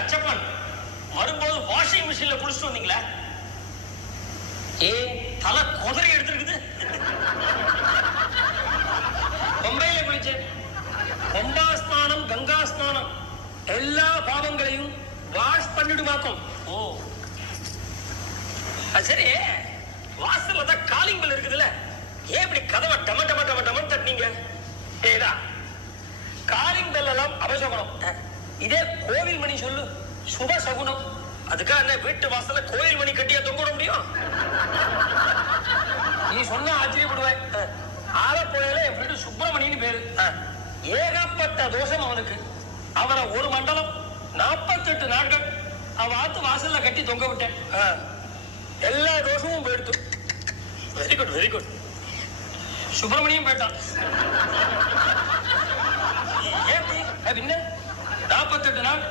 அச்சப்பன் வரும்போது வாஷிங் மிஷின்ல குளிச்சுட்டு வந்தீங்களா? ஏ தலை குதிரை எடுத்துருக்குது. பம்பையில குளிச்சேன். பம்பா ஸ்நானம், கங்கா ஸ்நானம் எல்லா பாவங்களையும் வாஷ் பண்ணிடுமாக்கும். ஓ சரி, வாசல்ல தான் காலிங் பெல் இருக்குதுல்ல, ஏன் இப்படி கதவை டம டம டம டம தட்டினீங்க? ஏதா காலிங் பெல் எல்லாம் அபசகுணம், இதே கோவில் மணி சொல்லு சுப சகுனம். அதுக்காக என்ன வீட்டு வாசல்ல கோயில் மணி கட்டியா தொங்க முடியும்? நீ சொன்ன ஆச்சரியப்படுவேன். ஆலப்புழையில என் ஃப்ரெண்டு சுப்பிரமணியன்னு பேரு. ஏகப்பட்ட தோஷம் அவனுக்கு. அவனை ஒரு மண்டலம் 48 நாட்கள் அவ ஆத்து வாசல்ல கட்டி தொங்க விட்டேன். எல்லா தோஷமும் போயிடுத்து. Very good very good. Subramaniam போயிட்டான். ஏன் 48 நாள்